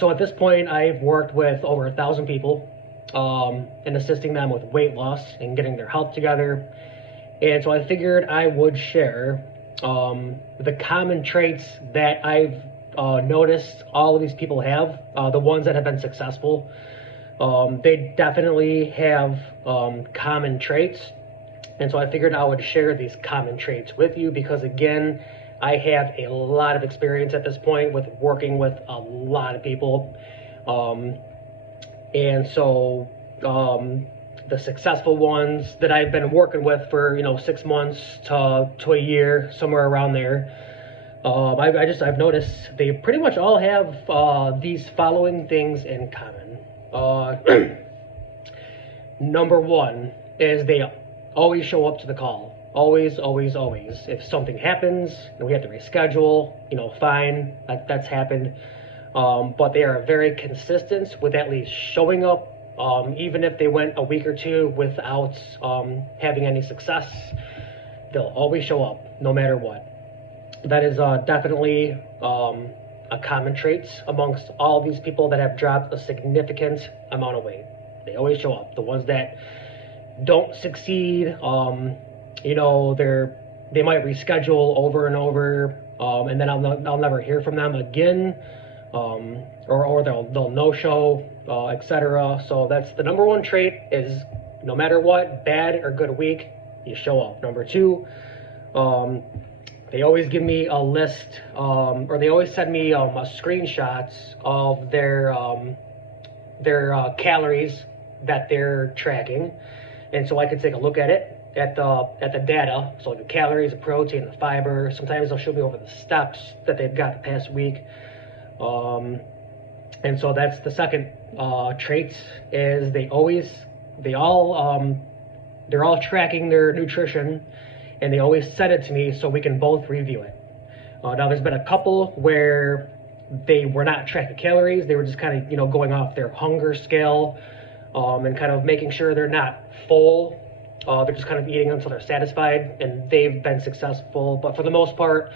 So at this point, I've worked with over 1,000 people and assisting them with weight loss and getting their health together. And so I figured I would share the common traits that I've noticed all of these people have, the ones that have been successful. They definitely have common traits. And so I figured I would share these common traits with you because, again, I have a lot of experience at this point with working with a lot of people. And so the successful ones that I've been working with for 6 months to a year, somewhere around there, I've noticed they pretty much all have these following things in common. Number one is they always show up to the call. Always, always, always. If something happens and we have to reschedule, fine, that's happened. But they are very consistent with at least showing up, even if they went a week or two without having any success. They'll always show up, no matter what. That is definitely a common trait amongst all these people that have dropped a significant amount of weight. They always show up. The ones that don't succeed, they might reschedule over and over, and then I'll never hear from them again, or they'll no-show, etc. So that's the number one trait is no matter what, bad or good week, you show up. Number two, they always give me a list, or they always send me screenshots of their calories that they're tracking, and so I can take a look at it, at the data, so the calories, the protein, the fiber. Sometimes they'll show me over the steps that they've got the past week, and so that's the second trait is they're all tracking their nutrition, and they always send it to me so we can both review it. Now there's been a couple where they were not tracking calories, they were just kind of going off their hunger scale, and kind of making sure they're not full. They're just kind of eating until they're satisfied, and they've been successful. But for the most part,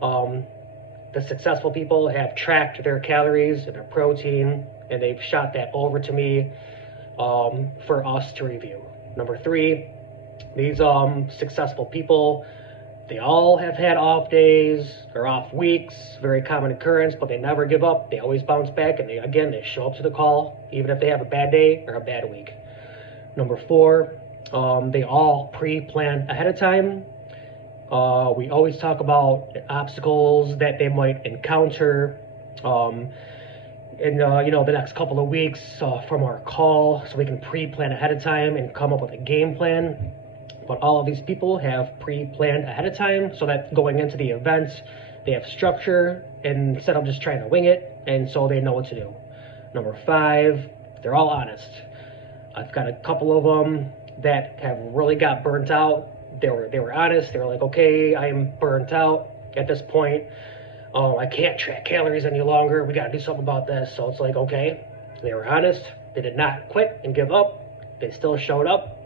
the successful people have tracked their calories and their protein, and they've shot that over to me for us to review. Number three, these successful people, they all have had off days or off weeks, very common occurrence, but they never give up. They always bounce back, and they show up to the call, even if they have a bad day or a bad week. Number four, they all pre-plan ahead of time. We always talk about obstacles that they might encounter in the next couple of weeks from our call, so we can pre-plan ahead of time and come up with a game plan. But all of these people have pre-planned ahead of time, so that going into the event, they have structure instead of just trying to wing it, and so they know what to do. Number five, they're all honest. I've got a couple of them that have really got burnt out. They were honest. They were like, okay, I am burnt out at this point. I can't track calories any longer. We got to do something about this. So it's like, okay, they were honest. They did not quit and give up. They still showed up.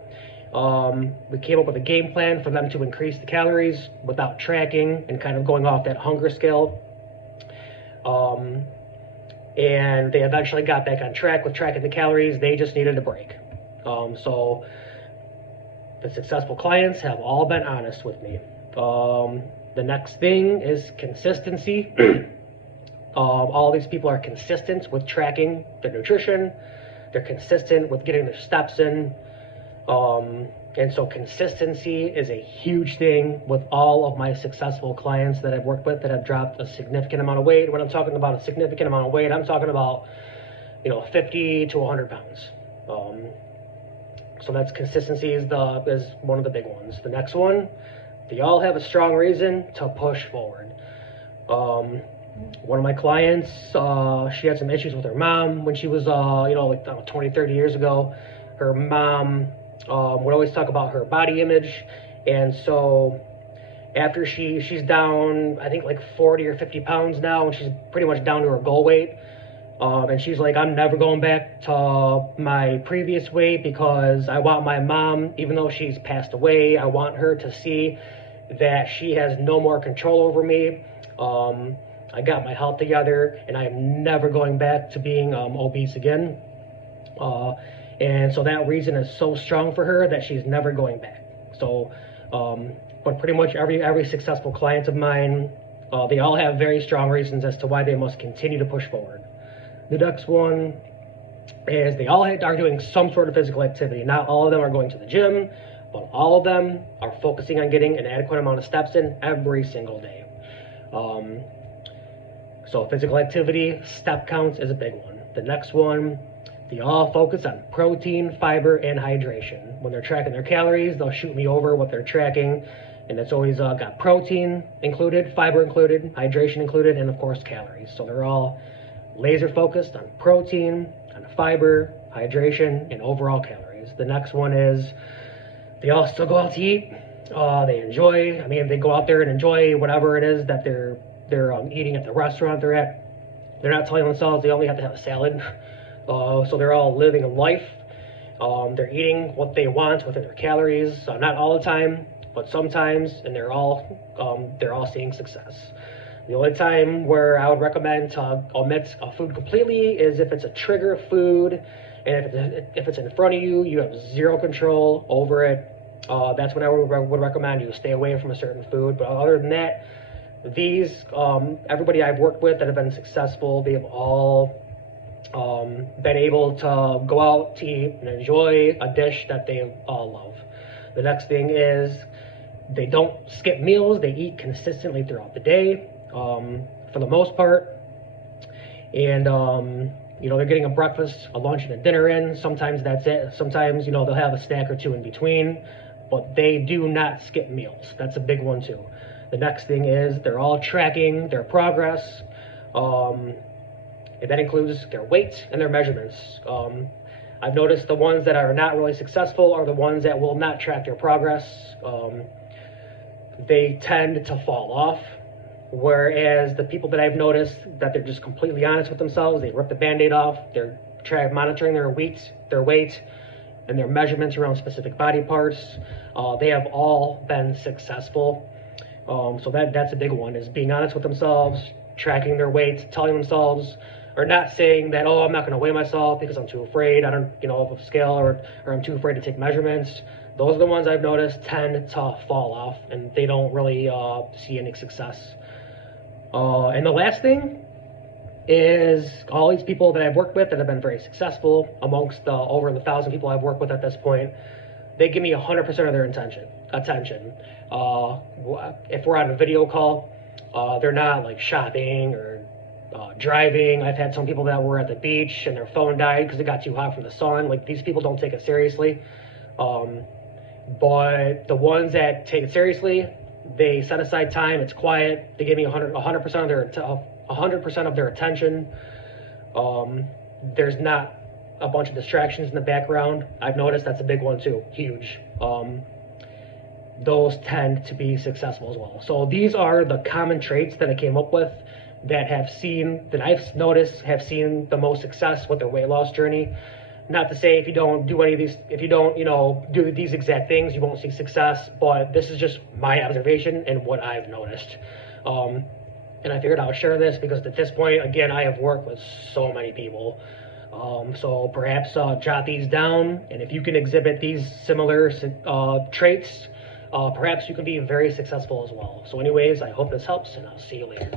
We came up with a game plan for them to increase the calories without tracking and kind of going off that hunger scale. And they eventually got back on track with tracking the calories. They just needed a break. So the successful clients have all been honest with me. The next thing is consistency. All these people are consistent with tracking their nutrition. They're consistent with getting their steps in. And so consistency is a huge thing with all of my successful clients that I've worked with that have dropped a significant amount of weight. When I'm talking about a significant amount of weight, I'm talking about 50 to 100 pounds. So that's consistency is one of the big ones. The next one, they all have a strong reason to push forward. One of my clients, she had some issues with her mom when she was 20, 30 years ago. Her mom would always talk about her body image, and so after she's down, I think like 40 or 50 pounds now, and she's pretty much down to her goal weight. And she's like, I'm never going back to my previous weight because I want my mom, even though she's passed away, I want her to see that she has no more control over me. I got my health together, and I am never going back to being obese again. And so that reason is so strong for her that she's never going back. So, but pretty much every successful client of mine, they all have very strong reasons as to why they must continue to push forward. The next one is they all are doing some sort of physical activity. Not all of them are going to the gym, but all of them are focusing on getting an adequate amount of steps in every single day. So physical activity, step counts is a big one. The next one, they all focus on protein, fiber, and hydration. When they're tracking their calories, they'll shoot me over what they're tracking, and it's always got protein included, fiber included, hydration included, and of course calories. So they're all laser focused on protein, on fiber, hydration, and overall calories. The next one is they all still go out to eat. They enjoy, they go out there and enjoy whatever it is that they're eating at the restaurant they're at. They're not telling themselves they only have to have a salad. So they're all living a life. They're eating what they want within their calories. Not all the time, but sometimes, and they're all seeing success. The only time where I would recommend to omit a food completely is if it's a trigger food, and if it's in front of you, you have zero control over it. That's when I would recommend you stay away from a certain food. But other than that, these everybody I've worked with that have been successful, they've all been able to go out to eat and enjoy a dish that they all love. The next thing is they don't skip meals. They eat consistently throughout the day, for the most part. And they're getting a breakfast, a lunch, and a dinner in. Sometimes that's it. Sometimes they'll have a snack or two in between, but they do not skip meals. That's a big one too. The next thing is they're all tracking their progress. And that includes their weight and their measurements. I've noticed the ones that are not really successful are the ones that will not track their progress. They tend to fall off, whereas the people that I've noticed that they're just completely honest with themselves, they rip the Band-Aid off, they're monitoring their weight, and their measurements around specific body parts. They have all been successful. So that's a big one, is being honest with themselves, tracking their weight, telling themselves, or not saying that, I'm not going to weigh myself because I'm too afraid, I don't, of a scale, or I'm too afraid to take measurements. Those are the ones I've noticed tend to fall off, and they don't really see any success. And the last thing is all these people that I've worked with that have been very successful, amongst the over 1,000 people I've worked with at this point, they give me 100% of their attention. If we're on a video call, they're not like shopping or driving. I've had some people that were at the beach and their phone died because it got too hot from the sun. Like, these people don't take it seriously. But the ones that take it seriously, they set aside time. It's quiet. They give me 100% of their attention. There's not a bunch of distractions in the background. I've noticed that's a big one too. Huge. Those tend to be successful as well. So these are the common traits that I came up with that I've noticed have seen the most success with their weight loss journey. Not to say if you don't do any of these, if you don't, do these exact things, you won't see success, but this is just my observation and what I've noticed. And I figured I would share this because at this point, again, I have worked with so many people. So perhaps jot these down, and if you can exhibit these similar traits, perhaps you can be very successful as well. So anyways, I hope this helps, and I'll see you later.